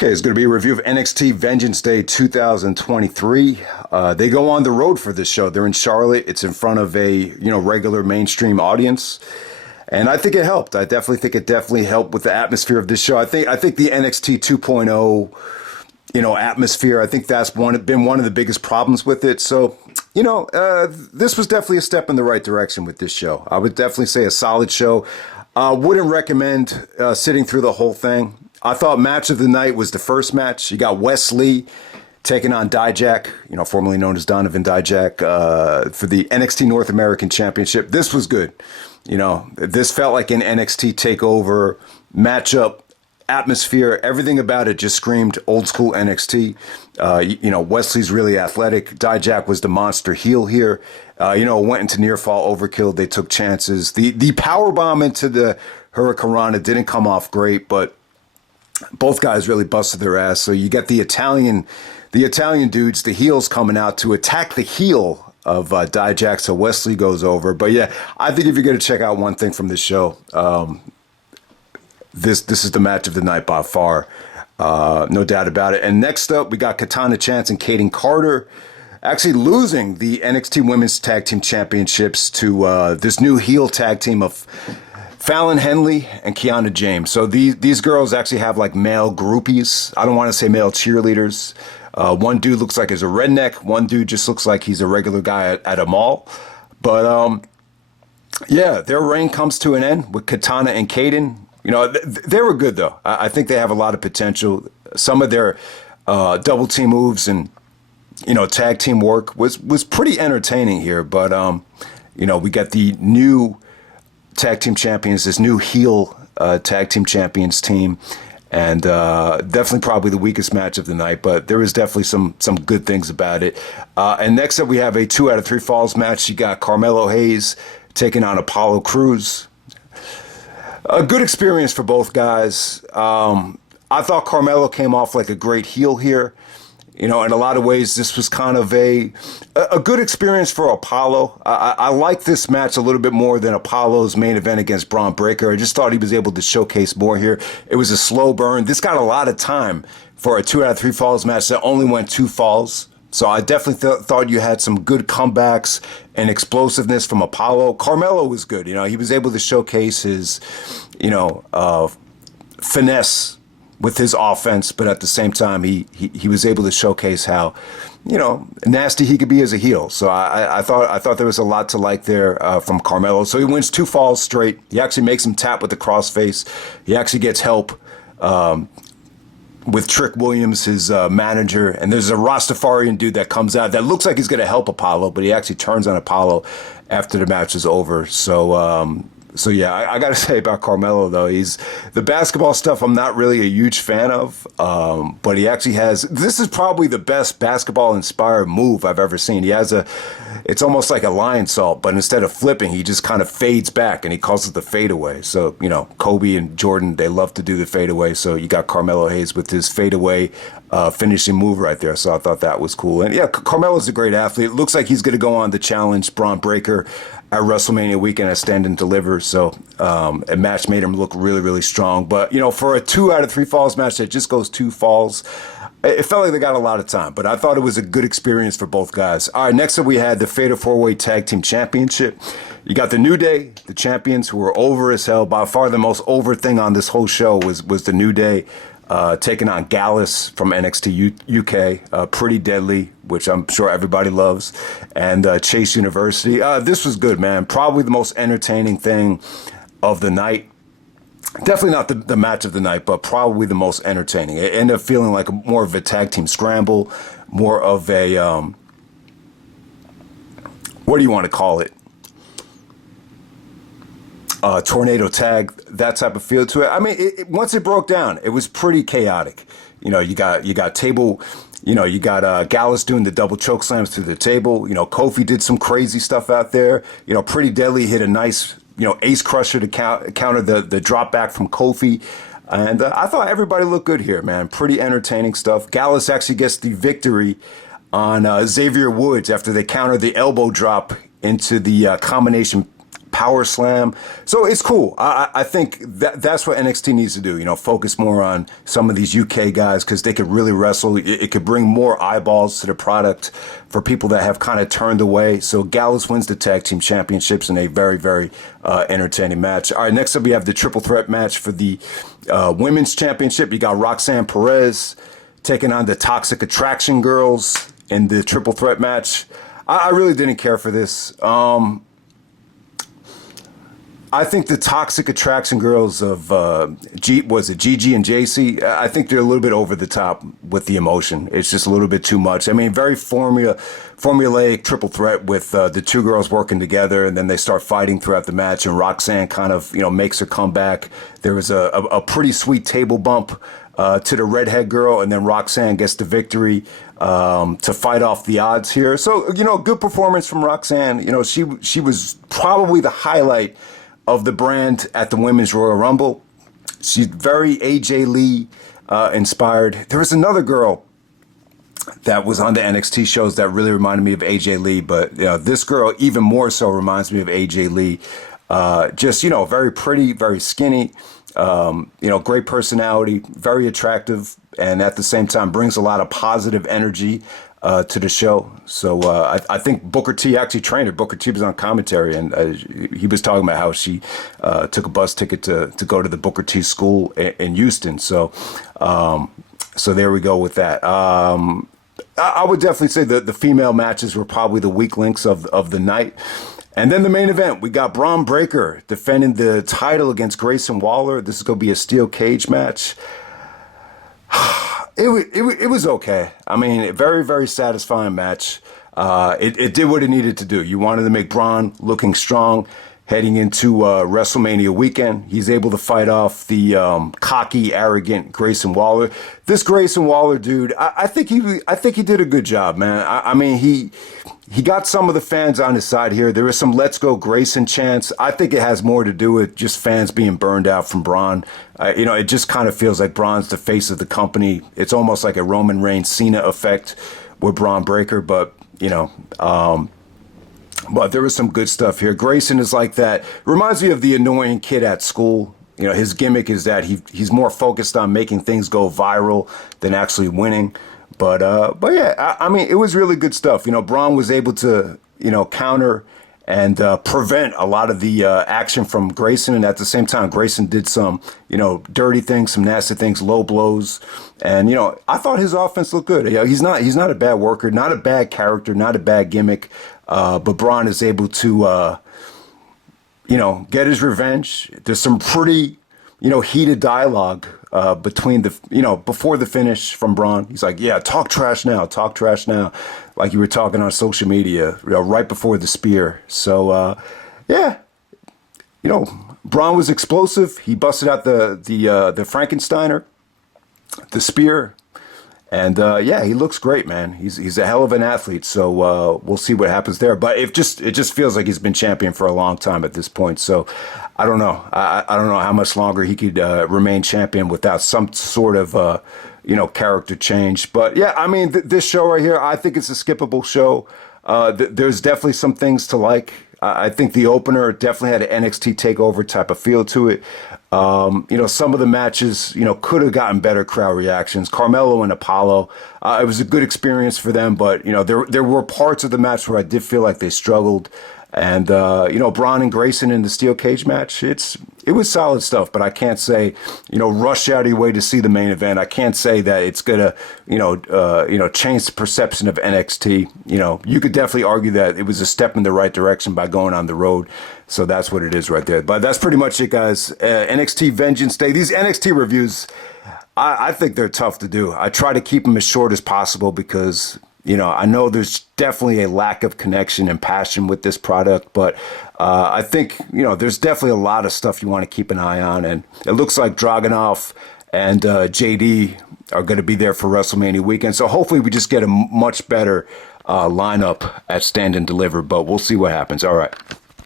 Okay, it's going to be a review of NXT Vengeance Day 2023. They go on the road for this show. They're in Charlotte. It's in front of a regular mainstream audience, and I think it helped. I definitely think it helped with the atmosphere of this show. I think the NXT 2.0 atmosphere. I think that's been one of the biggest problems with it. So this was definitely a step in the right direction with this show. I would definitely say a solid show. Wouldn't recommend sitting through the whole thing. I thought match of the night was the first match. You got Wesley taking on Dijak, formerly known as Donovan Dijak, for the NXT North American Championship. This was good. This felt like an NXT takeover matchup, atmosphere. Everything about it just screamed old school NXT. Wesley's really athletic. Dijak was the monster heel here. Went into near fall overkill. They took chances. The power bomb into the Hurricanrana didn't come off great, but both guys really busted their ass. So you get the Italian dudes, the heels coming out to attack the heel of Dijak. So Wesley goes over. But yeah, I think if you're going to check out one thing from this show, this is the match of the night by far. No doubt about it. And next up, we got Katana Chance and Kayden Carter actually losing the NXT Women's Tag Team Championships to this new heel tag team of Fallon, Henley, and Kiana, James. So these girls actually have like male groupies. I don't want to say male cheerleaders. One dude looks like he's a redneck. One dude just looks like he's a regular guy at a mall. But yeah, their reign comes to an end with Katana and Kayden. They were good though. I think they have a lot of potential. Some of their double team moves and tag team work was pretty entertaining here. But we got the new tag team champions, this new heel tag team champions team, and definitely probably the weakest match of the night, but there was definitely some good things about it. And next up, we have a 2 out of 3 falls match. You got Carmelo Hayes taking on Apollo Crews. A good experience for both guys. I thought Carmelo came off like a great heel here. In a lot of ways, this was kind of a good experience for Apollo. I like this match a little bit more than Apollo's main event against Bronn Breakker. I just thought he was able to showcase more here. It was a slow burn. This got a lot of time for a 2 out of 3 falls match that only went 2 falls. So I definitely thought you had some good comebacks and explosiveness from Apollo. Carmelo was good. He was able to showcase his, finesse with his offense, but at the same time, he was able to showcase how, nasty he could be as a heel. So I thought there was a lot to like there from Carmelo. So he wins 2 falls straight. He actually makes him tap with the crossface. He actually gets help with Trick Williams, his manager, and there's a Rastafarian dude that comes out that looks like he's going to help Apollo, but he actually turns on Apollo after the match is over. So yeah, I got to say about Carmelo, though, he's the basketball stuff I'm not really a huge fan of, but he actually has, this is probably the best basketball-inspired move I've ever seen. He has it's almost like a lion salt, but instead of flipping, he just kind of fades back, and he calls it the fadeaway. So, Kobe and Jordan, they love to do the fadeaway, so you got Carmelo Hayes with his fadeaway finishing move right there, so I thought that was cool. And yeah, Carmelo's a great athlete. It looks like he's going to go on to challenge Bronn Breakker at WrestleMania weekend at Stand and Deliver. So a match made him look really, really strong. But, for a 2 out of 3 falls match that just goes 2 falls, it felt like they got a lot of time. But I thought it was a good experience for both guys. All right, next up we had the Fatal 4-Way Tag Team Championship. You got the New Day, the champions, who were over as hell. By far the most over thing on this whole show was the New Day. Taking on Gallus from NXT UK, Pretty Deadly, which I'm sure everybody loves, and Chase University. This was good, man. Probably the most entertaining thing of the night. Definitely not the match of the night, but probably the most entertaining. It ended up feeling like more of a tag team scramble, more of a, what do you want to call it? Tornado tag, that type of feel to it. I mean, once it broke down, it was pretty chaotic. You got table, you got Gallus doing the double choke slams through the table. Kofi did some crazy stuff out there. Pretty Deadly hit a nice, ace crusher to counter the drop back from Kofi. And I thought everybody looked good here, man. Pretty entertaining stuff. Gallus actually gets the victory on Xavier Woods after they countered the elbow drop into the combination power slam. So it's cool. I think that's what NXT needs to do. You know, focus more on some of these UK guys because they could really wrestle. It could bring more eyeballs to the product for people that have kind of turned away. So Gallus wins the tag team championships in a very, very entertaining match. All right, next up we have the triple threat match for the women's championship. You got Roxanne, Perez taking on the Toxic Attraction girls in the triple threat match. I really didn't care for this. I think the Toxic Attraction girls of Gigi and Jacy, I think they're a little bit over the top with the emotion. It's just a little bit too much. I mean, very formulaic triple threat with the two girls working together, and then they start fighting throughout the match, and Roxanne kind of, makes her comeback. There was a pretty sweet table bump to the redhead girl, and then Roxanne gets the victory to fight off the odds here. So, good performance from Roxanne. She was probably the highlight of the brand at the Women's Royal Rumble. She's very AJ Lee inspired. There was another girl that was on the NXT shows that really reminded me of AJ Lee, but this girl even more so reminds me of AJ Lee. Just, very pretty, very skinny, great personality, very attractive, and at the same time brings a lot of positive energy to the show. So I think Booker T actually trained her. Booker T was on commentary, and he was talking about how she took a bus ticket to go to the Booker T school in Houston. So so there we go with that. I would definitely say that the female matches were probably the weak links of the night. And then the main event, we got Bron Breakker defending the title against Grayson Waller. This is going to be a steel cage match. It was okay. I mean, a very, very satisfying match. It did what it needed to do. You wanted to make Bron looking strong heading into WrestleMania weekend. He's able to fight off the cocky, arrogant Grayson Waller. This Grayson Waller dude, I think he did a good job, man. I mean, he got some of the fans on his side here. There was some "Let's Go Grayson" chants. I think it has more to do with just fans being burned out from Bron. It just kind of feels like Bron's the face of the company. It's almost like a Roman Reigns Cena effect with Bron Breakker, but but there was some good stuff here. Grayson is like that. Reminds me of the annoying kid at school. His gimmick is that he's more focused on making things go viral than actually winning. But yeah, I mean, it was really good stuff. Bron was able to, counter and prevent a lot of the action from Grayson. And at the same time, Grayson did some, dirty things, some nasty things, low blows. And, I thought his offense looked good. He's not a bad worker, not a bad character, not a bad gimmick. But Bron is able to, get his revenge. There's some pretty, heated dialogue between before the finish from Bron. He's like, yeah, talk trash now. Like you were talking on social media, right before the spear. So, yeah, Bron was explosive. He busted out the Frankensteiner, the spear. And yeah, he looks great, man. He's a hell of an athlete. So we'll see what happens there. But it just feels like he's been champion for a long time at this point. So I don't know. I don't know how much longer he could remain champion without some sort of character change. But yeah, I mean, this show right here, I think it's a skippable show. There's definitely some things to like. I think the opener definitely had an NXT takeover type of feel to it. Some of the matches, could have gotten better crowd reactions. Carmelo and Apollo, it was a good experience for them, but, there were parts of the match where I did feel like they struggled. And, Bron and Grayson in the steel cage match, it was solid stuff, but I can't say, rush out of your way to see the main event. I can't say that it's going to, change the perception of NXT. You could definitely argue that it was a step in the right direction by going on the road. So that's what it is right there. But that's pretty much it, guys. NXT Vengeance Day. These NXT reviews, I think they're tough to do. I try to keep them as short as possible because, I know there's definitely a lack of connection and passion with this product, but I think, there's definitely a lot of stuff you want to keep an eye on. And it looks like Dragunov and JD are going to be there for WrestleMania weekend. So hopefully we just get a much better lineup at Stand and Deliver, but we'll see what happens. All right.